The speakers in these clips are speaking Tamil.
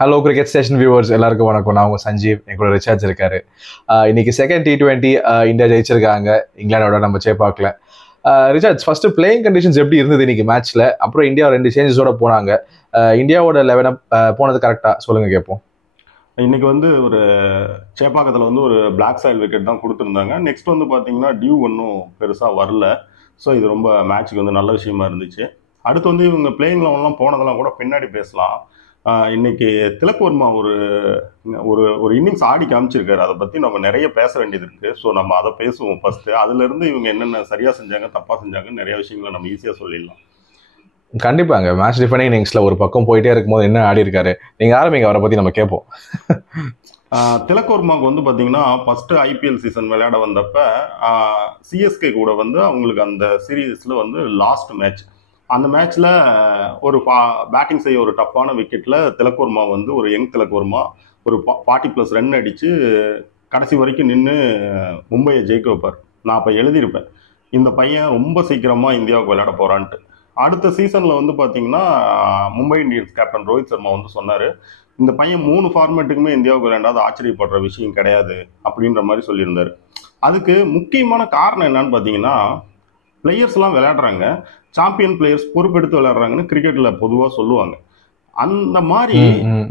ஹலோ கிரிக்கெட் ஸ்டேஷன் வியூவர்ஸ் எல்லாருக்கும் வணக்கம். நான் உங்க சஞ்சீவ், எங்களோட ரிச்சார்ஜ் இருக்காரு. இன்னைக்கு செகண்ட் T20 இந்தியா ஜெயிச்சிருக்காங்க இங்கிலாண்டோட நம்ம சேப்பாக்கில். ரிச்சார்ஜ், ஃபர்ஸ்ட் பிளேயிங் கண்டிஷன்ஸ் எப்படி இருந்தது இன்னைக்கு மேட்ச்ல? அப்புறம் இந்தியா 2 சேஞ்சஸோட போனாங்க. இந்தியாவோட 11 போனது கரெக்டா சொல்லுங்க கேட்போம். இன்னைக்கு வந்து ஒரு சேப்பாக்கத்தில் வந்து ஒரு பிளாக் சாயில் விக்கெட் தான் கொடுத்துருந்தாங்க. நெக்ஸ்ட் வந்து பார்த்தீங்கன்னா டியூ ஒன்றும் பெருசாக வரல. ஸோ இது ரொம்ப மேட்ச்சுக்கு வந்து நல்ல விஷயமா இருந்துச்சு. அடுத்து வந்து இவங்க பிளேயிங் லெவன்லாம் போனதெல்லாம் கூட பின்னாடி பேசலாம். இன்னைக்கு திலக் வர்மா ஒரு ஒரு ஒரு இன்னிங்ஸ் ஆடி காமிச்சிருக்காரு. அதை பற்றி நம்ம நிறைய பேச வேண்டியது இருக்குது. ஸோ நம்ம அதை பேசுவோம் ஃபர்ஸ்ட்டு. அதுலேருந்து இவங்க என்னென்ன சரியாக செஞ்சாங்க தப்பாக செஞ்சாங்கன்னு நிறைய விஷயங்களை நம்ம ஈஸியாக சொல்லிடலாம். கண்டிப்பாங்க. மேட்ச் டிஃபைனிங் இன்னிங்ஸ்ல ஒரு பக்கம் போயிட்டே இருக்கும்போது என்ன ஆடி இருக்காரு, நீங்க ஆரம்பிங்க, அவரை பத்தி நம்ம கேட்போம். திலக் வர்மாவுக்கு வந்து பார்த்தீங்கன்னா ஃபர்ஸ்ட் ஐபிஎல் சீசன் விளையாட வந்தப்ப சிஎஸ்கே கூட வந்து அவங்களுக்கு அந்த சீரீஸில் வந்து லாஸ்ட் மேட்ச். அந்த மேட்ச்ல ஒரு பேட்டிங் செய்ய ஒரு டஃப்பான விக்கெட்ல திலக் வர்மா வந்து ஒரு யங் திலக் வர்மா ஒரு 40+ ரன் அடிச்சு கடைசி வரைக்கும் நின்று மும்பையை ஜெயிக்க வைப்பார். நான் அப்போ எழுதியிருப்பேன், இந்த பையன் ரொம்ப சீக்கிரமா இந்தியாவுக்கு விளையாட போறான்ட்டு. அடுத்த சீசன்ல வந்து பாத்தீங்கன்னா மும்பை இந்தியன்ஸ் கேப்டன் ரோஹித் சர்மா வந்து சொன்னாரு, இந்த பையன் 3 ஃபார்மேட்டுக்குமே இந்தியாவுக்கு விளையாண்டாது ஆச்சரியப்படுற விஷயம் கிடையாது அப்படின்ற மாதிரி சொல்லியிருந்தாரு. அதுக்கு முக்கியமான காரணம் என்னன்னு பாத்தீங்கன்னா, பிளேயர்ஸ் எல்லாம் விளையாடுறாங்க, சாம்பியன் பிளேயர்ஸ் பொறுப்பெடுத்து விளையாடுறாங்கன்னு கிரிக்கெட்ல பொதுவா சொல்லுவாங்க. அந்த மாதிரி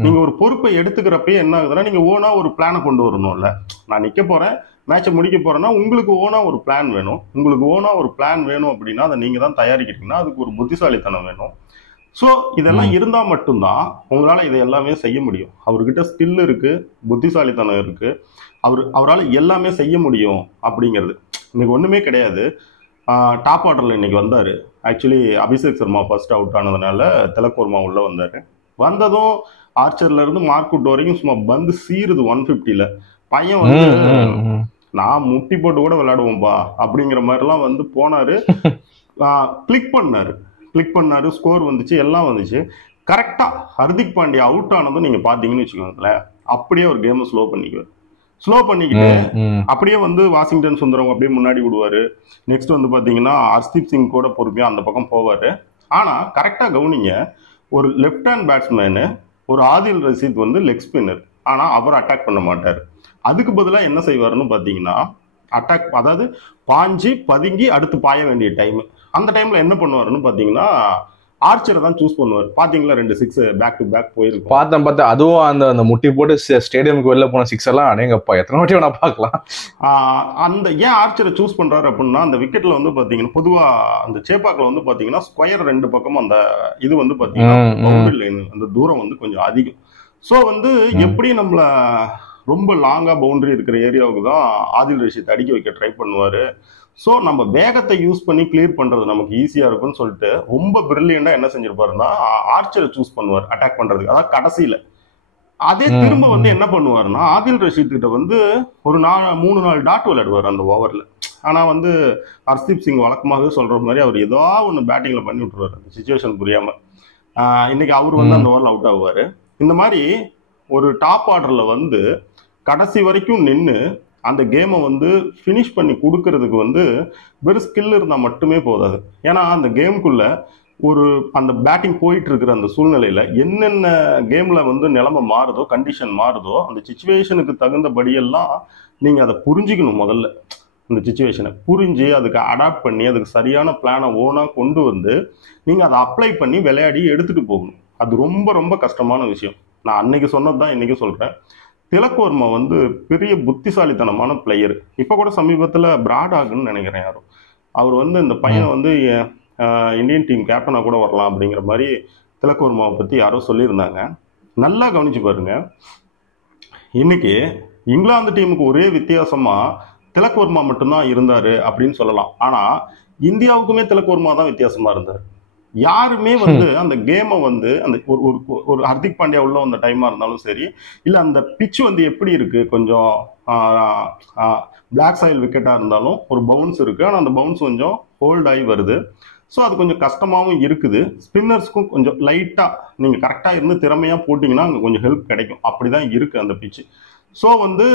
நீங்க ஒரு பொறுப்பை எடுத்துக்கிறப்ப என்ன ஆகுதுன்னா, நீங்க ஓனா ஒரு பிளானை கொண்டு வரணும்ல. நான் நிக்க போறேன், மேட்சை முடிக்க போறேன்னா உங்களுக்கு ஓனா ஒரு பிளான் வேணும். உங்களுக்கு ஓனா ஒரு பிளான் வேணும் அப்படின்னா அதை நீங்க தான் தயாரிக்கிறீங்கன்னா அதுக்கு ஒரு புத்திசாலித்தனம் வேணும். ஸோ இதெல்லாம் இருந்தா மட்டும்தான் உங்களால இதை எல்லாமே செய்ய முடியும். அவர்கிட்ட ஸ்கில் இருக்கு, புத்திசாலித்தனம் இருக்கு, அவரால் எல்லாமே செய்ய முடியும் அப்படிங்கிறது. இன்னைக்கு ஒண்ணுமே கிடையாது. டாப் ஆர்டர்ல இன்னைக்கு வந்தாரு. Actually Abhishek Sharma first out ஆனதுனால திலக் வர்மா உள்ள வந்தாரு. வந்ததும் ஆர்ச்சர்ல இருந்து மார்க்வுட் வரைக்கும் சும்மா பந்து சீருது 150ல. பையன் வந்து நான் முட்டி போட்டு கூட விளையாடுவோம்பா அப்படிங்கிற மாதிரிலாம் வந்து போனாரு. கிளிக் பண்ணாரு, ஸ்கோர் வந்துச்சு, எல்லாம் வந்துச்சு. கரெக்டா ஹர்திக் பாண்டியா அவுட் ஆனதும் நீங்க பாத்தீங்கன்னு வச்சுக்கோங்களேன், அப்படியே ஒரு கேமை ஸ்லோ பண்ணிக்கிட்டு அப்படியே வந்து வாஷிங்டன் சுந்தரம் அப்படியே முன்னாடி விடுவாரு. நெக்ஸ்ட் வந்து பாத்தீங்கன்னா ஹர்ஷ்தீப் சிங் கூட பொறுமையா அந்த பக்கம் போவாரு. ஆனா கரெக்டா கவனிங்க, ஒரு லெப்ட் ஹேண்ட் பேட்ஸ்மேனு, ஒரு ஆதில் ரஷீத் வந்து லெக் ஸ்பின்னர். ஆனா அவர் அட்டாக் பண்ண மாட்டாரு. அதுக்கு பதிலாக என்ன செய்வாருன்னு பார்த்தீங்கன்னா, அட்டாக், அதாவது பாஞ்சு பதுங்கி அடுத்து பாய வேண்டிய டைம், அந்த டைம்ல என்ன பண்ணுவாருன்னு பார்த்தீங்கன்னா ஆர்ச்சரை தான் சூஸ் பண்ணுவார். பாத்தீங்களா, 2 6 பேக் டு பேக் போயிருக்கும். பார்த்தேன். அதுவும் அந்த முட்டி போட்டு ஸ்டேடியமுக்கு வெளில போன 6 எல்லாம் அடேங்கப்பா எத்தனை வாட்டி வேணா பார்க்கலாம். அந்த ஏன் ஆர்ச்சரை சூஸ் பண்றாரு அப்படின்னா, அந்த விக்கெட்ல வந்து பாத்தீங்கன்னா பொதுவா அந்த சேப்பாக்கில் வந்து பாத்தீங்கன்னா ஸ்கொயர் 2 பக்கமும் அந்த இது வந்து பாத்தீங்கன்னா பவுண்டரி லைன் அந்த தூரம் வந்து கொஞ்சம் அதிகம். ஸோ வந்து எப்படி நம்மள ரொம்ப லாங்கா பவுண்டரி இருக்கிற ஏரியாவுக்கு தான் ஆதில் ரஷீத் அடிக்க வைக்க ட்ரை பண்ணுவாரு. ஸோ நம்ம வேகத்தை யூஸ் பண்ணி கிளியர் பண்றது நமக்கு ஈஸியா இருக்கும்னு சொல்லிட்டு ரொம்ப பிரில்லியண்டா என்ன செஞ்சிருப்பாருன்னா ஆர்ச்சரை சூஸ் பண்ணுவார் அட்டாக் பண்றதுக்கு. அதாவது கடைசியில அதே திரும்ப வந்து என்ன பண்ணுவாருன்னா ஆதில் ரஷீத் கிட்ட வந்து ஒரு 3-4 டாட் விளையாடுவார் அந்த ஓவர்ல. ஆனா வந்து ஹர்ஷ்தீப் சிங் வழக்கமாகவே சொல்ற மாதிரி அவர் ஏதோ ஒன்று பேட்டிங்ல பண்ணி விட்டுருவாரு அந்த சுச்சுவேஷன் புரியாம. இன்னைக்கு அவர் வந்து அந்த ஓவர்ல அவுட் ஆகுவாரு. இந்த மாதிரி ஒரு டாப் ஆர்டர்ல வந்து கடைசி வரைக்கும் நின்று அந்த கேமை வந்து ஃபினிஷ் பண்ணி கொடுக்கறதுக்கு வந்து வெறும் ஸ்கில் இருந்தால் மட்டுமே போதாது. ஏன்னா அந்த கேமுக்குள்ள ஒரு அந்த பேட்டிங் போயிட்டு இருக்கிற அந்த சூழ்நிலையில என்னென்ன கேம்ல வந்து நிலைமை மாறுதோ, கண்டிஷன் மாறுதோ, அந்த சிச்சுவேஷனுக்கு தகுந்தபடியெல்லாம் நீங்க அதை புரிஞ்சுக்கணும். முதல்ல அந்த சிச்சுவேஷனை புரிஞ்சு அதுக்கு அடாப்ட் பண்ணி அதுக்கு சரியான பிளானை ஓனா கொண்டு வந்து நீங்க அதை அப்ளை பண்ணி விளையாடி எடுத்துட்டு போகணும். அது ரொம்ப ரொம்ப கஷ்டமான விஷயம். நான் அன்னைக்கு சொன்னதுதான் இன்னைக்கு சொல்றேன். திலக் வர்மா வந்து பெரிய புத்திசாலித்தனமான பிளேயர். இப்போ கூட சமீபத்தில் பிராடாக்னு நினைக்கிறேன் யாரும், அவர் வந்து இந்த பையன் வந்து இந்தியன் டீம் கேப்டனாக கூட வரலாம் அப்படிங்கிற மாதிரி திலக் வர்மாவை பற்றி யாரோ சொல்லியிருந்தாங்க. நல்லா கவனிச்சு பாருங்க, இன்னைக்கு இங்கிலாந்து டீமுக்கு ஒரே வித்தியாசமா திலக் வர்மா மட்டும்தான் இருந்தாரு அப்படின்னு சொல்லலாம். ஆனா இந்தியாவுக்குமே திலக் வர்மா தான் வித்தியாசமா இருந்தார். யாருமே வந்து அந்த கேமை வந்து அந்த ஒரு ஹர்திக் பாண்டியா உள்ள வந்த டைமா இருந்தாலும் சரி, இல்ல அந்த பிச் வந்து எப்படி இருக்கு, கொஞ்சம் பிளாக் சாயில் விக்கெட்டா இருந்தாலும் ஒரு பவுன்ஸ் இருக்கு. ஆனா அந்த பவுன்ஸ் கொஞ்சம் ஹோல்ட் ஆகி வருது. ஸோ அது கொஞ்சம் கஷ்டமாகவும் இருக்குது. ஸ்பின்னர்ஸ்க்கும் கொஞ்சம் லைட்டா நீங்க கரெக்டா இருந்து திறமையா போட்டீங்கன்னா அங்கே கொஞ்சம் ஹெல்ப் கிடைக்கும். அப்படிதான் இருக்கு அந்த பிச்சு. ஸோ வந்து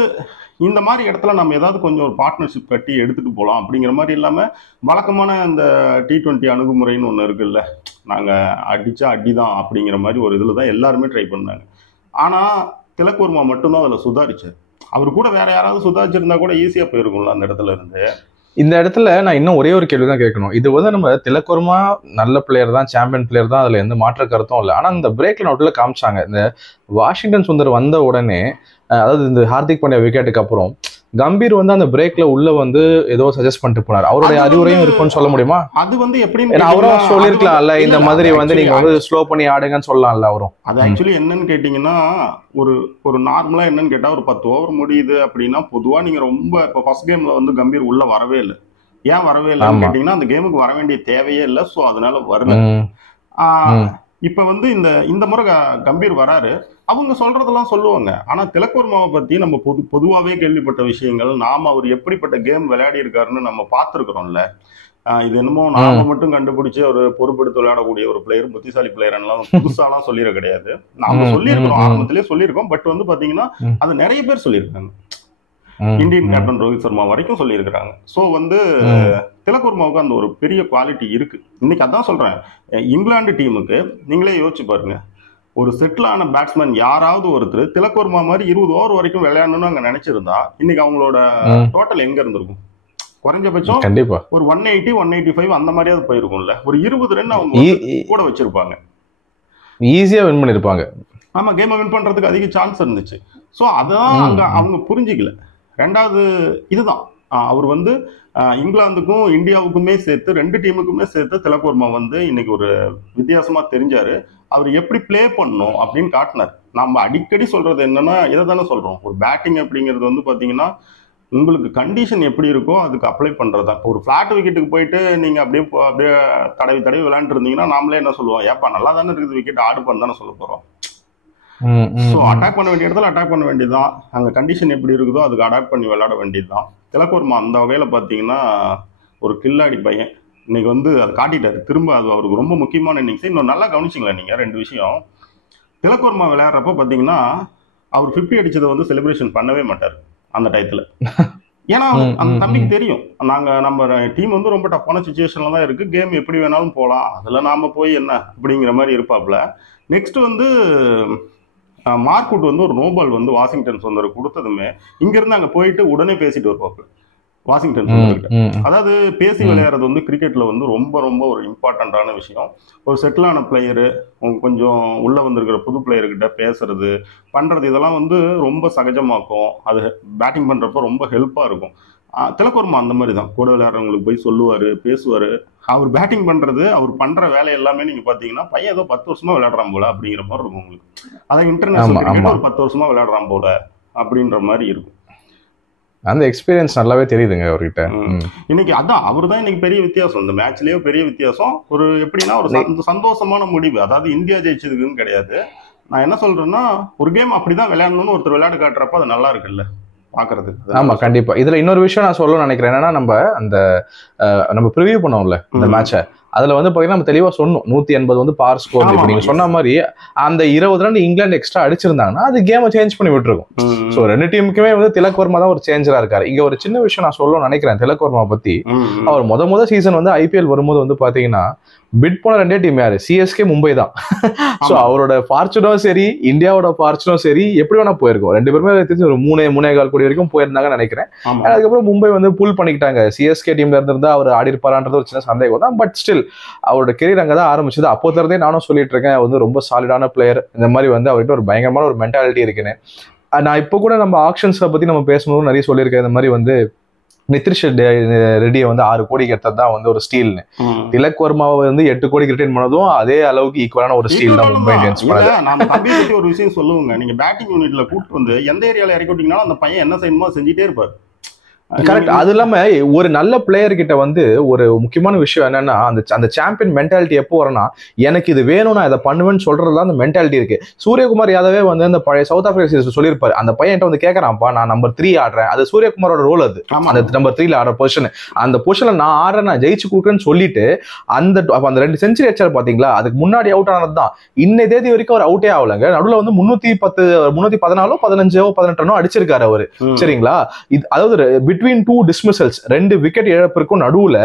இந்த மாதிரி இடத்துல நம்ம ஏதாவது கொஞ்சம் ஒரு பார்ட்னர்ஷிப் கட்டி எடுத்துட்டு போகலாம் அப்படிங்கிற மாதிரி இல்லாமல் வழக்கமான இந்த T20 அணுகுமுறைன்னு ஒன்று இருக்குல்ல, நாங்கள் அடிச்சா அடி தான் அப்படிங்கிற மாதிரி ஒரு இதில் தான் எல்லாருமே ட்ரை பண்ணாங்க. ஆனா திலக் வர்மா மட்டும்தான் அதுல சுதாரிச்சார். அவர் கூட வேற யாராவது சுதாரிச்சிருந்தா கூட ஈஸியா போயிருக்கும்ல அந்த இடத்துல இருந்து. இந்த இடத்துல நான் இன்னும் ஒரே ஒரு கேள்வி தான் கேட்கணும். இது வந்து நம்ம திலக் வர்மா நல்ல பிளேயர் தான், சாம்பியன் பிளேயர் தான், அதுல எந்த மாற்ற கருத்தும் இல்லை. ஆனா இந்த பிரேக்ல நோட்டில் காமிச்சாங்க, இந்த வாஷிங்டன் சுந்தர் வந்த உடனே, அதாவது இந்த ஹார்திக் பாண்டியா விக்கெட்டுக்கு அப்புறம் கம்பீர் வந்து அந்த பிரேக்ல உள்ள வந்து ஏதோ சஜஸ்ட் பண்ணிட்டு போனார். அவருடைய அறிவுரையும் இருக்குன்னு சொல்ல முடியுமா? அது வந்து எப்படின்னு அவரும் சொல்லிருக்கலாம்ல, இந்த மாதிரி வந்து நீங்க வந்து ஸ்லோ பண்ணி ஆடுங்கன்னு சொல்லலாம்ல அவரும். அது ஆக்சுவலி என்னன்னு கேட்டீங்கன்னா, ஒரு நார்மலா என்னன்னு கேட்டா, ஒரு 10 ஓவர் முடியுது அப்படின்னா பொதுவா நீங்க ரொம்ப இப்போ ஃபர்ஸ்ட் கேம்ல வந்து கம்பீர் உள்ள வரவே இல்லை. ஏன் வரவே இல்லைன்னு கேட்டீங்கன்னா, அந்த கேமுக்கு வர வேண்டிய தேவையே இல்லை. ஸோ அதனால வரல. இப்ப வந்து இந்த முறை கம்பீர் வராரு. அவங்க சொல்றதெல்லாம் சொல்லுவாங்க. ஆனா திலக் வர்மாவை பத்தி நம்ம பொதுவாவே கேள்விப்பட்ட விஷயங்கள், நாம அவர் எப்படிப்பட்ட கேம் விளையாடி இருக்காருன்னு நம்ம பார்த்துருக்கிறோம்ல. இது என்னமோ நாம மட்டும் கண்டுபிடிச்சு ஒரு பொறுப்பெடுத்து விளையாடக்கூடிய ஒரு பிளேயர், புத்திசாலி பிளேயர் எல்லாம் புதுசாலாம் சொல்லிட கிடையாது. நாம சொல்லியிருக்கிறோம், ஆரம்பத்திலேயே சொல்லியிருக்கோம். பட் வந்து பாத்தீங்கன்னா அது நிறைய பேர் சொல்லியிருக்காங்க. இந்தியன் கேப்டன் ரோஹித் சர்மா வரைக்கும் சொல்லியிருக்கிறாங்க. ஸோ வந்து திலக் வர்மாவுக்கு அந்த ஒரு பெரிய குவாலிட்டி இருக்கு. இன்னைக்கு அதான் சொல்றேன், இங்கிலாந்து டீமுக்கு நீங்களே யோசிச்சு பாருங்க, ஒரு செட்டிலான பேட்ஸ்மேன் யாராவது ஒருத்தர் திலக் வர்மா மாதிரி 20 ஓவர் வரைக்கும் விளையாடணும்னு அங்க நினைச்சிருந்தா இன்னைக்கு அவங்களோட டோட்டல் எங்க இருந்திருக்கும்? குறைஞ்சபட்சம் கண்டிப்பா ஒரு 180 185 அந்த மாதிரியாவது போயிருக்கும்ல. ஒரு 20 ரன் அவங்க கூட வச்சிருப்பாங்க, ஈஸியா வின் பண்ணிருப்பாங்க. ஆமா, கேமை வின் பண்றதுக்கு அதிக சான்ஸ் இருந்துச்சு. ஸோ அதான் அங்க அவங்க புரிஞ்சிக்கல. ரெண்டாவது இதுதான், அவர் வந்து இங்கிலாந்துக்கும் இந்தியாவுக்குமே சேர்த்து 2 டீமுக்குமே சேர்த்து திலக் வர்மா வந்து இன்னைக்கு ஒரு வித்தியாசமா தெரிஞ்சாரு. அவர் எப்படி பிளே பண்ணணும் அப்படின்னு காட்டினார். நம்ம அடிக்கடி சொல்றது என்னன்னா, இதை தானே சொல்றோம், ஒரு பேட்டிங் அப்படிங்கிறது வந்து பாத்தீங்கன்னா உங்களுக்கு கண்டிஷன் எப்படி இருக்கோ அதுக்கு அப்ளை பண்றதா. ஒரு பிளாட் விக்கெட்டுக்கு போயிட்டு நீங்க அப்படியே தடவி தடவி விளையாண்டு இருந்தீங்கன்னா நாமளே என்ன சொல்லுவோம், ஏப்பா நல்லா தானே இருக்குது விக்கெட், ஆடு பண்ண தானே சொல்ல போறோம். ஸோ அட்டாக் பண்ண வேண்டிய இடத்துல அட்டாக் பண்ண வேண்டியதுதான். அங்க கண்டிஷன் எப்படி இருக்குதோ அதுக்கு அடாப்ட் பண்ணி விளையாட வேண்டியதுதான். திலக் வர்மா அந்த வகையில பாத்தீங்கன்னா ஒரு கில்லாடி பையன். இன்னைக்கு வந்து அதை காட்டிட்டாரு திரும்ப. அது அவருக்கு ரொம்ப முக்கியமான இன்னிங்ஸ். இன்னும் நல்லா கவனிச்சிங்களா நீங்க 2 விஷயம். திலக் வர்மா விளையாடுறப்ப பாத்தீங்கன்னா அவர் 50 அடிச்சதை வந்து செலிப்ரேஷன் பண்ணவே மாட்டார் அந்த டயத்துல. ஏன்னா அந்த தம்பிக்கு தெரியும், நம்ம டீம் வந்து ரொம்ப டஃப்பான சுச்சுவேஷன்ல தான் இருக்கு, கேம் எப்படி வேணாலும் போகலாம், அதுல நாம போய் என்ன அப்படிங்கிற மாதிரி இருப்பாப்ல. நெக்ஸ்ட் வந்து மார்க்வுட் வந்து ஒரு நோபால் வந்து வாஷிங்டன் சுந்தர் கொடுத்ததுமே இங்க இருந்து அங்க போயிட்டு உடனே பேசிட்டு வருவாப்ல வாஷிங்டன் சுந்தர். அதாவது பேசி விளையாடுறது வந்து கிரிக்கெட்ல வந்து ரொம்ப ரொம்ப ஒரு இம்பார்ட்டன்டான விஷயம். ஒரு செட்டிலான பிளேயரு கொஞ்சம் உள்ள வந்திருக்கிற புது பிளேயர்கிட்ட பேசுறது பண்றது இதெல்லாம் வந்து ரொம்ப சகஜமாக்கும். அது பேட்டிங் பண்றப்ப ரொம்ப ஹெல்ப்பா இருக்கும். திலக் வர்மா அந்த மாதிரி தான், கூட விளையாடுறவங்களுக்கு போய் சொல்லுவாரு, பேசுவாரு. அவர் பேட்டிங் பண்றது, அவர் பண்ற வேலை எல்லாமே நீங்க பாத்தீங்கன்னா பையன் ஏதோ 10 வருஷமா விளையாடுறான் போல அப்படிங்கிற மாதிரி இருக்கும் உங்களுக்கு. அதான் இன்டர்நேஷனல் கிரிக்கெட் ஒரு 10 வருஷமா விளையாடுறான் போல அப்படின்ற மாதிரி இருக்கும். அந்த எக்ஸ்பீரியன்ஸ் நல்லாவே தெரியுதுங்க அவர்கிட்ட. இன்னைக்கு அதான் அவர் தான் இன்னைக்கு பெரிய வித்தியாசம், இந்த மேட்ச்லயே பெரிய வித்தியாசம். ஒரு எப்படின்னா ஒரு சந்தோஷமான முடிவு. அதாவது இந்தியா ஜெயிச்சதுக்குன்னு கிடையாது. நான் என்ன சொல்றேன்னா, ஒரு கேம் அப்படிதான் விளையாடணும்னு ஒருத்தர் விளையாடு காட்டுறப்ப அது நல்லா இருக்குல்ல பாக்குறது. ஆமா கண்டிப்பா. இதுல இன்னொரு விஷயம் நான் சொல்ல நினைக்கிறேன் என்னன்னா, நம்ம ப்ரிவியூ பண்ணோம்ல இந்த மேட்சை, அதுல வந்து பாத்தீங்கன்னா நம்ம தெளிவா சொன்னோம் 180 வந்து பார் ஸ்கோர். இப்ப நீங்க சொன்ன மாதிரி அந்த 20 ரன் இங்கிலாந்து எக்ஸ்ட்ரா அடிச்சிருந்தாங்கன்னா அது கேமை சேஞ்ச் பண்ணி விட்டுருக்கும். சோ 2 டீமுக்குமே வந்து திலக் வர்மா தான் ஒரு சேஞ்சரா இருக்காரு. இங்க ஒரு சின்ன விஷயம் நான் சொல்ல நினைக்கிறேன் திலக் வர்மா பத்தி. அவர் முத சீசன் வந்து ஐபிஎல் வரும்போது வந்து பாத்தீங்கன்னா பிட் போன 2 டீம் யாரு, சிஎஸ்கே, மும்பை தான். சோ அவரோட ஃபார்ச்சுனும் சரி, இந்தியாவோட ஃபார்ச்சுனும் சரி, எப்படி வேணா போயிருக்கும். 2 பேருமே தெரிஞ்சு ஒரு 3.25 கோடி வரைக்கும் போயிருந்தாங்கன்னு நினைக்கிறேன். அதுக்கப்புறம் மும்பை வந்து புல் பண்ணிக்கிட்டாங்க. சிஎஸ்கே டீம்ல இருந்திருந்தா அவர் ஆடி இருப்பாரான்றது ஒரு சின்ன சந்தேகம் தான். பட் ஸ்டில் அவரோட கெரியர் அங்கதான் ஆரம்பிச்சது. அப்போ இருந்தே நானும் சொல்லிட்டு இருக்கேன், வந்து ரொம்ப சாலிடான பிளேயர், இந்த மாதிரி வந்து அவர்கிட்ட ஒரு பயங்கரமான ஒரு மென்டாலிட்டி இருக்குன்னு. நான் இப்போ கூட நம்ம ஆக்ஷன்ஸை பத்தி நம்ம பேசணும் நிறைய சொல்லியிருக்கேன். இந்த மாதிரி வந்து நிதிஷ் ரெட்டியை வந்து 6 கோடிக்கு எடுத்தது தான் வந்து ஒரு ஸ்டீல்னு. திலக் வர்மாவை வந்து 8 கோடிக்கு ரிட்டைன் பண்ணதும் அதே அளவுக்கு ஈக்குவலான ஒரு ஸ்டீல் தான் மும்பை இந்தியன்ஸ் பண்ணது. நம்ம தம்பி பத்தி ஒரு விஷயம் சொல்லுவாங்க, நீங்க பேட்டிங் யூனிட்ல கூப்பிட்டு வந்து எந்த ஏரியால இறக்கி விட்டீங்கன்னா அந்த பையன் என்ன செய்யணுமோ செஞ்சுட்டே இருப்பாரு. கரெக்ட். அது இல்லாம ஒரு நல்ல பிளேயர் கிட்ட வந்து ஒரு முக்கியமான விஷயம் என்னன்னா, அந்த சாம்பியன் மென்டாலிட்டி எப்போ வரனா, எனக்கு இது வேணும் நான் இதை பண்ணுவேன்னு சொல்றதுதான் அந்த மென்டாலிட்டி இருக்கு. சூரியகுமார் யாதவே வந்து அந்த பழைய சவுத் ஆப்பிரிக்கா சொல்லியிருப்பாரு, அந்த பையன் வந்து கேட்கறான்ப்பா நான் நம்பர் 3 ஆடுறேன், அது சூரியகுமாரோட ரோல். அது அந்த நம்பர் 3ல ஆடுற பொசிஷன், அந்த பொசிஷன்ல நான் ஆடுறேன், நான் ஜெயிச்சு கொடுக்குறேன்னு சொல்லிட்டு அந்த 2 செஞ்சுரி அடிச்சாரு பாத்தீங்களா, அதுக்கு முன்னாடி அவுட் ஆனது தான். இன்னை தேதி வரைக்கும் அவர் அவுட்டே ஆகலங்க. நடுவில் வந்து 314 315 18 அடிச்சிருக்காரு அவரு. சரிங்களா, அதாவது பிட் பிட்வீன் 2 டிஸ்மிசல்ஸ் 2 விக்கெட் இழப்பிற்கும் நடுவுல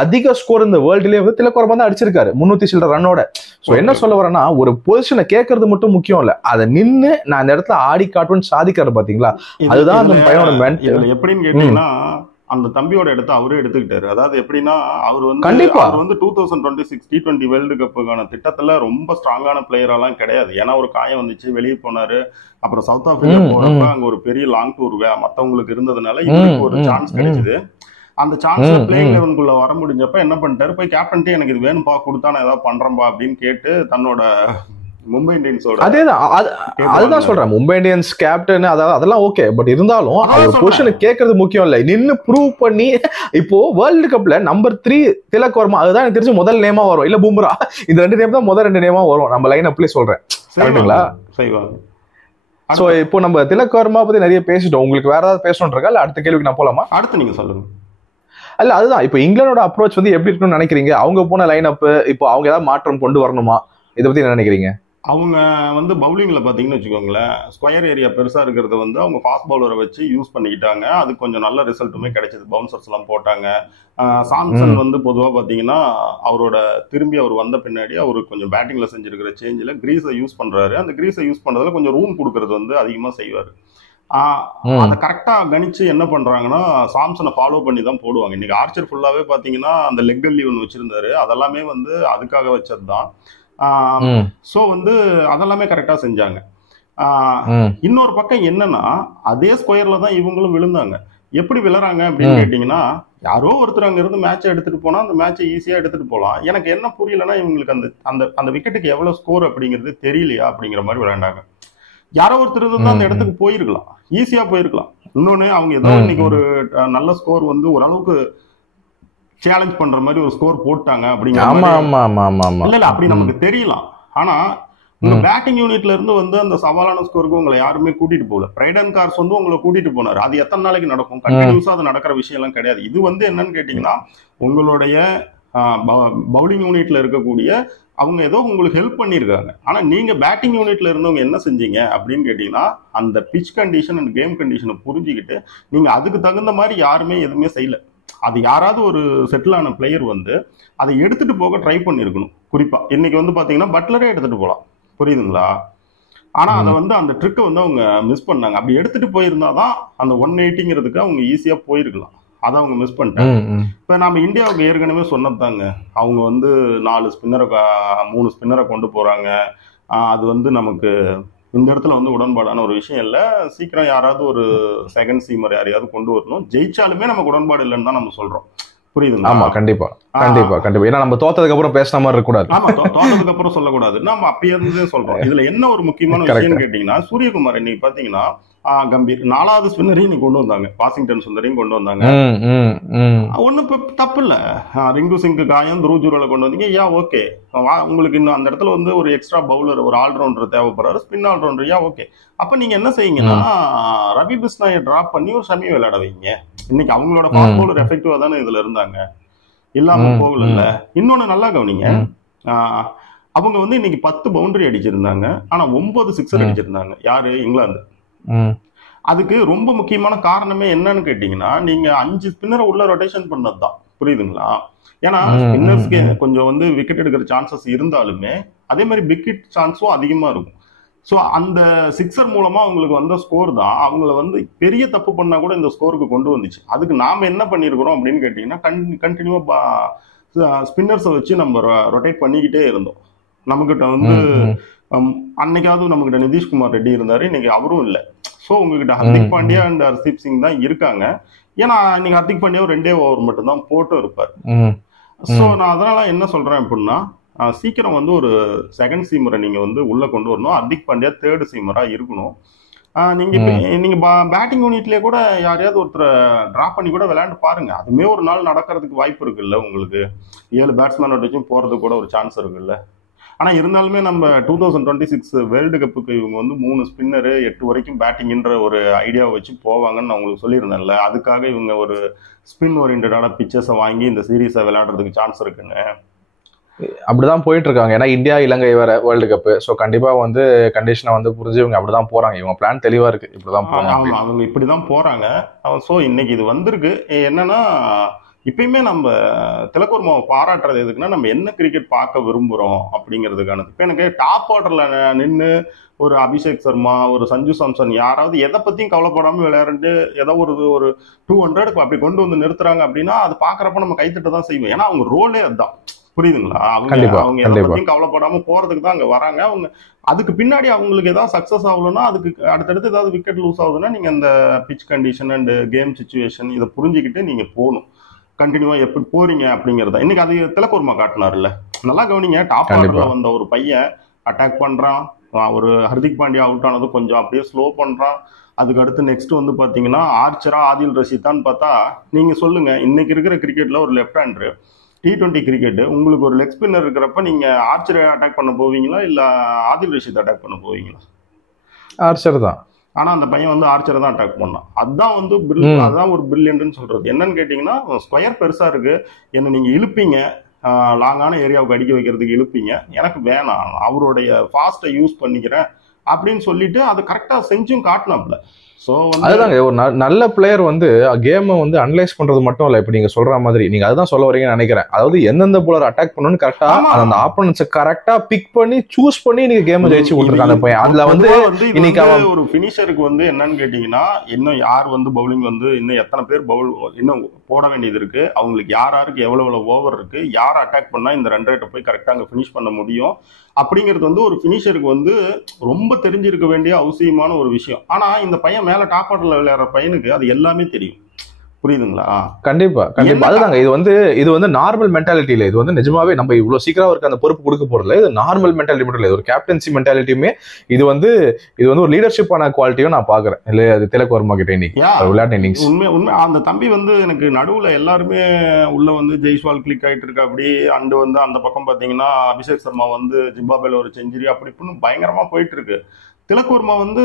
அதிக ஸ்கோர் இந்த வேர்ல்டுலயே வந்து திலக் வர்மா தான் அடிச்சிருக்காரு 300 சில்லற ரன்னோட. சோ என்ன சொல்ல வரேன்னா, ஒரு பொசிஷனை கேட்கறது மட்டும் முக்கியம் இல்ல, அதை நின்னு நான் இந்த இடத்துல ஆடி காட்டுன்னு சாதிக்காரு பாத்தீங்களா, அதுதான் அந்த பையனோட மென்டல். எப்படின்னு கேட்டீங்கன்னா அந்த தம்பியோட இடத்த அவரே எடுத்துக்கிட்டாரு. அதாவது எப்படின்னா அவர் வந்து 2026 T20 வேர்ல்டு கப்புக்கான திட்டத்துல ரொம்ப ஸ்ட்ராங்கான பிளேயரெல்லாம் கிடையாது. ஏன்னா ஒரு காயம் வந்துச்சு, வெளியே போனாரு. அப்புறம் சவுத் ஆப்பிரிக்கா போறப்ப அங்க ஒரு பெரிய லாங் டூர் மத்தவங்களுக்கு இருந்ததுனால இவருக்கு ஒரு சான்ஸ் கிடைச்சது. அந்த சான்ஸ்ல பிளேயிங் 11க்குள்ள வர முடிஞ்சப்ப என்ன பண்ணிட்டாரு, போய் கேப்டன்ட்டே எனக்கு இது வேணும்பா, கொடுத்தா நான் ஏதாவது பண்றேன்பா அப்படின்னு கேட்டு தன்னோட மும்பை இந்தியன்ஸோட அதுதான் சொல்றேன், மும்பை இந்தியன்ஸ் கேப்டன் அதெல்லாம் ஓகே, பட் இருந்தாலும் அவர் பொசிஷனை கேட்கறது முக்கியம் இல்ல, நின்னு ப்ரூவ் பண்ணி. இப்போ வேர்ல்டு கப்ல நம்பர் 3 திலக் வர்மா, அதுதான் எனக்கு தெரிஞ்சு முதல் நேமா வரும், இல்ல பும்ரா, இந்த 2 நேம் தான் முதல் 2 நேமா வரும் நம்ம லைன் அப்லயே சொல்றேன். கரெக்ட்டுங்களா? சோ இப்போ நம்ம திலக் வர்மா பத்தி நிறைய பேசிட்டோம். உங்களுக்கு வேற ஏதாவது பேசணும் இருக்கா, இல்ல அடுத்த கேள்விக்கு நான் போலாமா? அடுத்து நீங்க சொல்லுங்க. அல்ல அதுதான், இப்போ இங்கிலாந்தோட அப்ரோச் வந்து எப்படி இருக்குன்னு நினைக்கிறீங்க? அவங்க போன லைன் அப் இப்போ அவங்க ஏதாவது மாற்றம் கொண்டு வரணுமா, இதை பத்தி என்ன நினைக்கிறீங்க? அவங்க வந்து பவுலிங்ல பாத்தீங்கன்னு வச்சுக்கோங்களேன், ஸ்கொயர் ஏரியா பெருசா இருக்கிறத வந்து அவங்க ஃபாஸ்ட் பவுலரை வச்சு யூஸ் பண்ணிக்கிட்டாங்க. அது கொஞ்சம் நல்ல ரிசல்ட்டுமே கிடைச்சது, பவுன்சர்ஸ் எல்லாம் போட்டாங்க. சாம்சன் வந்து பொதுவாக பார்த்தீங்கன்னா அவரோட திரும்பி அவர் வந்த பின்னாடி அவருக்கு கொஞ்சம் பேட்டிங்ல செஞ்சிருக்கிற சேஞ்சில் கிரீஸை யூஸ் பண்றாரு. அந்த கிரீஸை யூஸ் பண்றதுல கொஞ்சம் ரூம் கொடுக்கறது வந்து அதிகமாக செய்வார். அதை கரெக்டா கணிச்சு என்ன பண்றாங்கன்னா சாம்சனை ஃபாலோ பண்ணி தான் போடுவாங்க. இன்னைக்கு ஆர்ச்சர் ஃபுல்லாவே பாத்தீங்கன்னா அந்த லெக் அள்ளி ஒன்று வச்சிருந்தாரு, அதெல்லாமே வந்து அதுக்காக வச்சது தான். சோ வந்து அதெல்லாமே கரெக்டா செஞ்சாங்க. இன்னொரு பக்கம் என்னன்னா அதே ஸ்கொயர்ல தான் இவங்களும் விழுந்தாங்க. எப்படி விழுறாங்க அப்படின்னு கேட்டீங்கன்னா, யாரோ ஒருத்தர் அங்க இருந்து மேட்சை எடுத்துட்டு போனா அந்த மேட்சை ஈஸியா எடுத்துட்டு போகலாம். எனக்கு என்ன புரியலன்னா, இவங்களுக்கு அந்த அந்த அந்த விக்கெட்டுக்கு எவ்வளவு ஸ்கோர் அப்படிங்கிறது தெரியலையா அப்படிங்கிற மாதிரி விளையாண்டாங்க. யாரோ ஒருத்தர் தான் அந்த இடத்துக்கு போயிருக்கலாம், ஈஸியா போயிருக்கலாம். இன்னொன்னு அவங்க ஏதோ இன்னைக்கு ஒரு நல்ல ஸ்கோர் வந்து ஓரளவுக்கு சேலஞ்ச் பண்ற மாதிரி ஒரு ஸ்கோர் போட்டாங்க அப்படிங்கிற இல்ல அப்படி நமக்கு தெரியலாம். ஆனா உங்க பேட்டிங் யூனிட்ல இருந்து வந்து அந்த சவாலான ஸ்கோருக்கு உங்களை யாருமே கூட்டிட்டு போகல. பிரைடன் கார்ஸ் வந்து உங்களை கூட்டிட்டு போனாரு. அது எத்தனை நாளைக்கு நடக்கும்? கண்டினியூஸா அது நடக்கிற விஷயம் எல்லாம் கிடையாது. இது வந்து என்னன்னு கேட்டீங்கன்னா, உங்களுடைய பவுலிங் யூனிட்ல இருக்கக்கூடிய அவங்க ஏதோ உங்களுக்கு ஹெல்ப் பண்ணியிருக்காங்க. ஆனா நீங்க பேட்டிங் யூனிட்ல இருந்தவங்க என்ன செஞ்சீங்க அப்படின்னு கேட்டீங்கன்னா, அந்த பிச் கண்டிஷன் அண்ட் கேம் கண்டிஷனை புரிஞ்சுக்கிட்டு நீங்க அதுக்கு தகுந்த மாதிரி யாருமே எதுவுமே செய்யல. அது யாராவது ஒரு செட்டில் ஆன பிளேயர் வந்து அதை எடுத்துட்டு போக ட்ரை பண்ணிருக்கணும். குறிப்பா இன்னைக்கு வந்து பாத்தீங்கன்னா பட்லரே எடுத்துட்டு போகலாம், புரியுதுங்களா? ஆனா அதை வந்து அந்த ட்ரிக்கை வந்து அவங்க மிஸ் பண்ணாங்க. அப்படி எடுத்துட்டு போயிருந்தாதான் அந்த 180ங்கிறதுக்கு அவங்க ஈஸியா போயிருக்கலாம். அதை அவங்க மிஸ் பண்ணிட்டாங்க. இப்ப நம்ம இந்தியாவுக்கு ஏற்கனவே சொன்னதாங்க, அவங்க வந்து 4 ஸ்பின்னரை 3 ஸ்பின்னரை கொண்டு போறாங்க. அது வந்து நமக்கு இந்த இடத்துல வந்து உடன்பாடான ஒரு விஷயம் இல்லை. சீக்கிரம் யாராவது ஒரு செகண்ட் சீமர் யாரையாவது கொண்டு வரணும். ஜெயிச்சாலுமே நமக்கு உடன்பாடு இல்லைன்னு தான் நம்ம சொல்றோம், புரியுதுங்களா? ஆமா, கண்டிப்பா கண்டிப்பா கண்டிப்பா. ஏன்னா நம்ம தோத்ததுக்கு அப்புறம் பேசுற மாதிரி இருக்க கூடாது. ஆமா, தோத்ததுக்கு அப்புறம் சொல்லக்கூடாது. நம்ம அப்பயே இருந்து சொல்றோம். இதுல என்ன ஒரு முக்கியமான விஷயம் கேட்டீங்கன்னா, சூரியகுமார் இன்னைக்கு பாத்தீங்கன்னா கம்பீர் 4வது ஸ்பின்னரையும் நீ கொண்டு வந்தாங்க, வாஷிங்டன் சுந்தரையும் கொண்டு வந்தாங்க. ஒன்னும் தப்பு இல்ல. ரிங்கு சிங்கு காயம், துருஜூரலை கொண்டு வந்தீங்க, ஓகே. உங்களுக்கு இன்னும் அந்த இடத்துல வந்து ஒரு எக்ஸ்ட்ரா பவுலர், ஒரு ஆல்ரவுண்டர் தேவைப்படுறாரு, ஸ்பின் ஆல்ரவுண்டர், ஓகே. அப்ப நீங்க என்ன செய்யுங்கன்னா, ரவி பிஸ்னாயை டிராப் பண்ணி ஒரு ஷமி விளையாட வைங்க. இன்னைக்கு அவங்களோட ஃபாஸ்ட் பவுலர் எஃபெக்டிவா தானே இதுல இருந்தாங்க, இல்லாம போகல. இன்னொன்னு நல்லா கவனிங்க, அவங்க வந்து இன்னைக்கு 10 பவுண்டரி அடிச்சிருந்தாங்க, ஆனா 9 சிக்ஸர் அடிச்சிருந்தாங்க. யாரு? இங்கிலாந்து. அதுக்கு ரொம்ப முக்கியமான காரணமே என்னன்னு கேட்டீங்கன்னா, நீங்க 5 ஸ்பின்னரை உள்ள ரொட்டேஷன் பண்ணதுதான், புரியுதுங்களா? ஏன்னா ஸ்பின்னர்ஸ்க்கு கொஞ்சம் வந்து விக்கெட் எடுக்கிற சான்சஸ் இருந்தாலுமே அதே மாதிரி விக்கெட் சான்ஸும் அதிகமா இருக்கும். ஸோ அந்த சிக்ஸர் மூலமா அவங்களுக்கு வந்த ஸ்கோர் தான் அவங்கள வந்து பெரிய தப்பு பண்ணா கூட இந்த ஸ்கோருக்கு கொண்டு வந்துச்சு. அதுக்கு நாம என்ன பண்ணிருக்கிறோம் அப்படின்னு கேட்டீங்கன்னா, கண்டினியூவா ஸ்பின்னர்ஸை வச்சு நம்ம ரொட்டேட் பண்ணிக்கிட்டே இருந்தோம். நம்மகிட்ட வந்து அன்னைக்காவது நம்மகிட்ட நிதிஷ்குமார் ரெட்டி இருந்தாரு, இன்னைக்கு அவரும் இல்லை. ஸோ உங்ககிட்ட ஹர்திக் பாண்டியா அண்ட் ஹர்தீப் சிங் தான் இருக்காங்க. ஏன்னா இன்னைக்கு ஹர்திக் பாண்டியா 2 ஓவர் மட்டும் தான் போட்டும் இருப்பார். ஸோ நான் அதனால என்ன சொல்றேன் அப்படின்னா, சீக்கிரம் வந்து ஒரு செகண்ட் சீமரை நீங்க வந்து உள்ள கொண்டு வரணும். ஹர்திக் பாண்டியா 3rd சீமரா இருக்கணும். நீங்க பேட்டிங் யூனிட்லயே கூட யாரையாவது ஒருத்தரை டிராப் பண்ணி கூட விளையாண்டு பாருங்க. அதுமே ஒரு நாள் நடக்கிறதுக்கு வாய்ப்பு இருக்குல்ல. உங்களுக்கு 7 பேட்ஸ்மேன் வரைக்கும் போறது கூட ஒரு சான்ஸ் இருக்குல்ல. ஆனா இருந்தாலுமே நம்ம 2026 வேர்ல்டு கப்புக்கு இவங்க வந்து 3 ஸ்பின்னரு 8 வரைக்கும் பேட்டிங்ன்ற ஒரு ஐடியாவை வச்சு போவாங்கன்னு நான் உங்களுக்கு சொல்லியிருந்தேன்ல. அதுக்காக இவங்க ஒரு ஸ்பின் ஓரியன்டான பிச்சர்ஸை வாங்கி இந்த சீரீஸை விளையாடுறதுக்கு சான்ஸ் இருக்குங்க. அப்படிதான் போயிட்டு இருக்காங்க. ஏன்னா இந்தியா இலங்கை வேற வேர்ல்டு கப். ஸோ கண்டிப்பா வந்து கண்டிஷனை வந்து புரிஞ்சு இவங்க அப்படிதான் போறாங்க. இவங்க பிளான் தெளிவா இருக்கு, இப்படிதான் போகணும். அவங்க இப்படிதான் போறாங்க. ஸோ இன்னைக்கு இது வந்திருக்கு. என்னன்னா இப்பயுமே நம்ம திலக்குவர்மாவை பாராட்டுறது எதுக்குன்னா, நம்ம என்ன கிரிக்கெட் பார்க்க விரும்புறோம் அப்படிங்கிறதுக்கானது. இப்போ எனக்கு டாப் ஆர்டர்ல நின்று ஒரு அபிஷேக் சர்மா, ஒரு சஞ்சு சாம்சன் யாராவது எதை பத்தியும் கவலைப்படாம விளையாண்டு ஏதோ ஒரு 200 அப்படி கொண்டு வந்து நிறுத்துறாங்க அப்படின்னா அது பாக்குறப்ப நம்ம கைத்தட்ட தான் செய்வோம். ஏன்னா அவங்க ரோலே அதுதான். புரியுதுங்களா? அவங்க எதை பத்தியும் கவலைப்படாம போறதுக்கு தான் அங்க வராங்க. அவங்க அதுக்கு பின்னாடி அவங்களுக்கு ஏதாவது சக்சஸ் ஆகணும்னா, அதுக்கு அடுத்தடுத்து ஏதாவது விக்கெட் லூஸ் ஆகுதுன்னா நீங்க அந்த pitch condition and game situation இதை புரிஞ்சுக்கிட்டு நீங்க போகணும். கண்டினியூவா எப்படி போறீங்க அப்படிங்கறத இன்னைக்கு அது திலக்குவர்மா காட்டினார்ல. நல்லா கவனிங்க, டாப் ஆர்டர்ல வந்த ஒரு பையன் அட்டாக் பண்றான். ஒரு ஹர்திக் பாண்டியா அவுட் ஆனது கொஞ்சம் அப்படியே ஸ்லோ பண்றான். அதுக்கு அடுத்து நெக்ஸ்ட் வந்து பாத்தீங்கன்னா ஆர்ச்சரா ஆதில் ரஷீதான்னு பார்த்தா, நீங்க சொல்லுங்க, இன்னைக்கு இருக்கிற கிரிக்கெட்ல ஒரு லெஃப்ட் ஹேண்டர் T20 கிரிக்கெட் உங்களுக்கு ஒரு லெக் ஸ்பின்னர் இருக்கிறப்ப நீங்க ஆர்ச்சரை அட்டாக் பண்ண போவீங்களா இல்ல ஆதில் ரஷீத் அட்டாக் பண்ண போவீங்களா? ஆர்ச்சர் தான். ஆனா அந்த பையன் வந்து ஆர்ச்சரை தான் அட்டாக் பண்ணான். அதுதான் வந்து அதுதான் ஒரு பிரில்லியன்ட்னு சொல்றது. என்னன்னு கேட்டீங்கன்னா, ஸ்கொயர் பெருசா இருக்கு, என்ன நீங்க இழுப்பீங்க, லாங்கான ஏரியாவுக்கு அடிக்க வைக்கிறதுக்கு இழுப்பீங்க, எனக்கு வேணாம், அவருடைய ஃபாஸ்ட்டை யூஸ் பண்ணிக்கிறேன் அப்படின்னு சொல்லிட்டு அதை கரெக்டா செஞ்சும் காட்டினாப்ல. அதுதாங்க, ஒரு நல்ல பிளேயர் வந்து கேமை வந்து அனலைஸ் பண்றது மட்டும் இல்ல. இப்ப நீங்க சொல்ற மாதிரி நீங்க அதுதான் சொல்ல வரீங்கன்னு நினைக்கிறேன். அதாவது எந்தெந்த போலர் அட்டாக் பண்ணணும்னு கரெக்டா அந்த ஆப்போனன்ட்ஸை கரெக்டா பிக் பண்ணி சூஸ் பண்ணி நீங்க கேம் ஜெயிச்சு விட்டுருக்காங்க அந்த பையன். அதுல வந்து இன்னைக்கு ஒரு பினிஷருக்கு வந்து என்னன்னு கேட்டீங்கன்னா, இன்னும் யார் வந்து பவுலிங் வந்து இன்னும் எத்தனை பேர் பவுல் இன்னும் போட வேண்டியது இருக்கு, அவங்களுக்கு யாருக்கு எவ்வளவு ஓவர் இருக்கு, யார் அட்டாக் பண்ணா இந்த ரன் ரேட்டை போய் கரெக்டா அங்க பினிஷ் பண்ண முடியும் அப்படிங்கிறது வந்து ஒரு பினிஷருக்கு வந்து ரொம்ப தெரிஞ்சிருக்க வேண்டிய அவசியமான ஒரு விஷயம். ஆனா இந்த பையன் மேல டாப் ஆர்டர்ல விளையாடுற பையனுக்கு அது எல்லாமே தெரியும். புரியுதுங்களா? கண்டிப்பா கண்டிப்பா. அதுதாங்க, இது வந்து நார்மல் மென்டாலிட்டி இல்ல. இது வந்து நிஜமாவே நம்ம இவ்வளவு சீக்கிரம் அவருக்கு அந்த பொறுப்பு கொடுக்க போறதுல, இது நார்மல் மென்டாலிட்டி மட்டும் இல்ல, ஒரு கேப்டன்சி மென்டாலிட்டியுமே இது வந்து ஒரு லீடர்ஷிப்பான குவாலிட்டியும் நான் பாக்குறேன். இல்ல அது திலக்குவர்மா கிட்ட இன்னைக்கு விளையாட்டு இன்னிங்ஸ் உண்மை அந்த தம்பி வந்து எனக்கு நடுவுல எல்லாருமே உள்ள வந்து ஜெய்ஸ்வால் கிளிக் ஆயிட்டு இருக்கு அப்படி அண்டு வந்து அந்த பக்கம் பாத்தீங்கன்னா அபிஷேக் சர்மா வந்து ஜிம்பாப்வேல ஒரு செஞ்சுரி அப்படி இப்படின்னு பயங்கரமா போயிட்டு இருக்கு. திலக்குவர்மா வந்து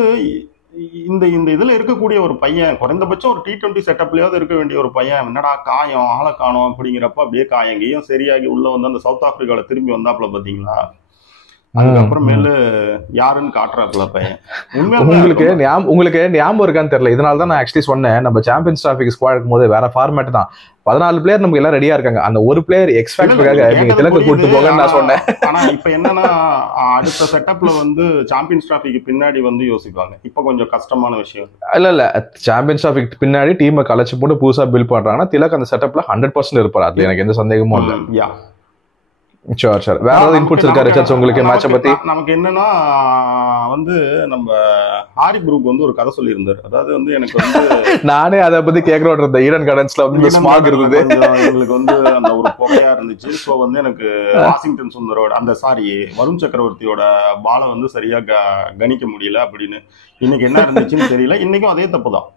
இந்த இதுல இருக்கக்கூடிய ஒரு பையன், குறைந்தபட்சம் ஒரு T20 செட்டப்லயாவது இருக்க வேண்டிய ஒரு பையன், என்னடா காயம் ஆளை காணோம் அப்படிங்கிறப்ப அப்படியே காயங்கையும் சரியாகி உள்ள வந்து அந்த சவுத் ஆப்பிரிக்கால திரும்பி வந்தாப்புல பாத்தீங்களா, அதுக்கப்புறமேல யாருன்னு காட்டுறாப்புல பையன். உங்களுக்கு ஞாபகம் இருக்கான்னு தெரியல. இதனால தான் நான் ஆக்சுவலி சொன்னேன், நம்ம சாம்பியன்ஸ் டிராஃபிக் ஸ்குவாட் இருக்கும்போது வேற ஃபார்மேட் தான், 14 பிளேயர் நமக்கு எல்லாம் ரெடியா இருக்காங்க, அந்த ஒரு பிளேயர் எக்ஸ் ஃபேக்டருக்காக நீங்க திலக்கு கூட்டு போங்கன்னு நான் சொன்னேன். ஆனா இப்ப என்னன்னா, அடுத்த செட்டப்ல வந்து சாம்பியன்ஸ் டிராஃபிக்கு பின்னாடி வந்து யோசிப்பாங்க. இப்ப கொஞ்சம் கஷ்டமான விஷயம். இல்ல சாம்பியன்ஸ் டிராஃபிக் பின்னாடி டீமை கலைச்சு போட்டு புதுசா பில்ட் பண்றாங்கன்னா திலக் அந்த செட்டப்ல 100% இருப்பாரு. அதுல எனக்கு எந்த சந்தேகமும் இல்லை. Sure sure. வேற ஏதாவது இன்புட்ஸ் இருக்கா ரிச்சர்ட்ஸ் உங்களுக்கு மேட்சை பத்தி? நமக்கு என்னன்னா வந்து நம்ம ஹாரி ப்ரூக் வந்து ஒரு கதை சொல்லியிருந்தாரு. அதாவது வந்து எனக்கு வந்து நானே அதை பத்தி கேட்கறோம் இருந்தேன். ஈடன் கார்டன்ஸ்ல வந்து ஸ்மாக் இருந்தது, எங்களுக்கு வந்து அந்த ஒரு புகையா இருந்துச்சு. ஸோ வந்து எனக்கு வாஷிங்டன் சுந்தரோட அந்த வருண் சக்கரவர்த்தியோட பாலை வந்து சரியா கணிக்க முடியல அப்படின்னு. இன்னைக்கு என்ன இருந்துச்சுன்னு தெரியல. இன்னைக்கும் அதே தப்பு தான்.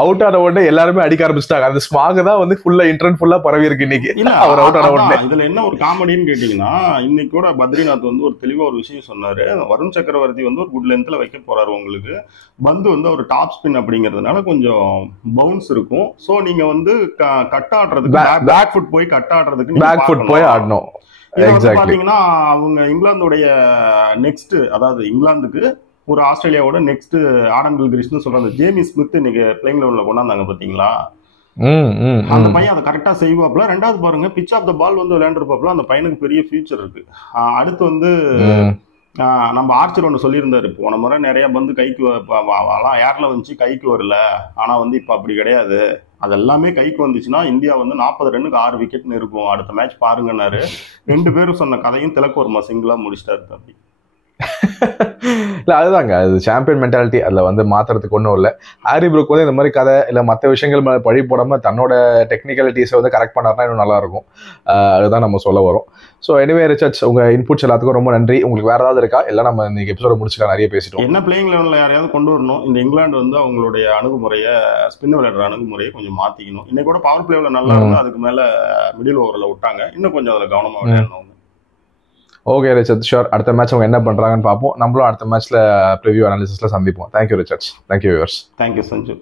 அவுட் ஆன உடனே எல்லாருமே அடிக்க ஆரம்பிச்சிட்டாங்க. அந்த ஸ்மாக் தான் வந்து ஃபுல்லா இன்டர்நெட் ஃபுல்லா பரவி இருக்கு இன்னைக்கு. அவர் அவுட் ஆன உடனே இதுல என்ன ஒரு காமெடின்னு கேட்டீங்கன்னா, இன்னைக்கு கூட பத்ரிநாத் வந்து ஒரு தெளிவா ஒரு விஷயம் சொன்னாரு. வருண் சக்கரவர்த்தி வந்து ஒரு குட் லென்த்ல வைக்க போறாரு. உங்களுக்கு பந்து வந்து ஒரு டாப் ஸ்பின் அப்படிங்கிறதுனால கொஞ்சம் பவுன்ஸ் இருக்கும். சோ நீங்க வந்து கட் ஆடுறதுக்கு பேக் ஃபுட் போய் கட் ஆடுறதுக்கு பேக் ஃபுட் போய் ஆடணும். பாத்தீங்கன்னா அவங்க இங்கிலாந்துடைய நெக்ஸ்ட், அதாவது இங்கிலாந்துக்கு ஒரு ஆஸ்திரேலியாவோட நெக்ஸ்ட் ஆடம் கில்கிரிஸ்ட்னு சொல்ற அந்த ஜேமி ஸ்மித் இன்னைக்கு பிளேயிங் லெவல்ல கொண்டாந்தாங்க பாத்தீங்களா. அந்த பையன் அதை கரெக்டா செய்வாப்ல. ரெண்டாவது பாருங்க, பிச் ஆஃப் த பால் வந்து விளையாண்டுருப்பாப்ல. அந்த பையனுக்கு பெரிய ஃபியூச்சர் இருக்கு. அடுத்து வந்து நம்ம ஆர்ச்சர் ஒன்று சொல்லியிருந்தாரு, போன முறை நிறைய பந்து கைக்கு ஏர்ல வந்துச்சு, கைக்கு வரல. ஆனா வந்து இப்ப அப்படி கிடையாது, அதெல்லாமே கைக்கு வந்துச்சுன்னா இந்தியா வந்து 40 ரன்னுக்கு 6 விக்கெட்னு இருக்கும், அடுத்த மேட்ச் பாருங்கன்னாரு. 2 பேரும் சொன்ன கதையும் திலக்குவர்மா சிங்கிளா முடிச்சிட்டாரு தம்பி. இல்ல அதுதாங்க, அது சாம்பியன் மென்டாலிட்டி. அதுல வந்து மாத்துறதுக்கு ஒன்றும் இல்லை. ஹாரி ப்ரூக் வந்து இந்த மாதிரி கதை இல்ல மற்ற விஷயங்கள் மேல பழி போடாம தன்னோட டெக்னிக்கலிட்டிஸை வந்து கரெக்ட் பண்ணாருன்னா இன்னும் நல்லா இருக்கும். அதுதான் நம்ம சொல்ல வரோம். ஸோ எனிவே ரிச்சர்ட்ஸ், உங்க இன்புட்ஸ் எல்லாத்துக்கும் ரொம்ப நன்றி. உங்களுக்கு வேற ஏதாவது இருக்கா? எல்லாம் நம்ம இன்னைக்கு எபிசோட முடிச்சுக்கலாம், நிறைய பேசிட்டோம். என்ன பிளேயிங் லெவலில் யாரையாவது கொண்டு வரணும். இந்த இங்கிலாந்து வந்து அவங்களுடைய அணுகுமுறையை, ஸ்பின் விளையாடுற அணுகுமுறையை கொஞ்சம் மாத்திக்கணும். இன்னைக்கு கூட பவர் பிளேவில் நல்லா இருந்தால் அதுக்கு மேல மிடில் ஓவரில் விட்டாங்க. இன்னும் கொஞ்சம் அதில் கவனமாக விளையாடணும். Okay Richard, sure. அடுத்த மேட்ச் அவங்க என்ன பண்றாங்கன்னு பார்ப்போம். நம்மளும் அடுத்த மேட்ச்ல ப்ரிவியூ அனாலிசிஸ்ல சந்திப்போம். Thank you Richards. Thank you viewers. Thank you Sanju.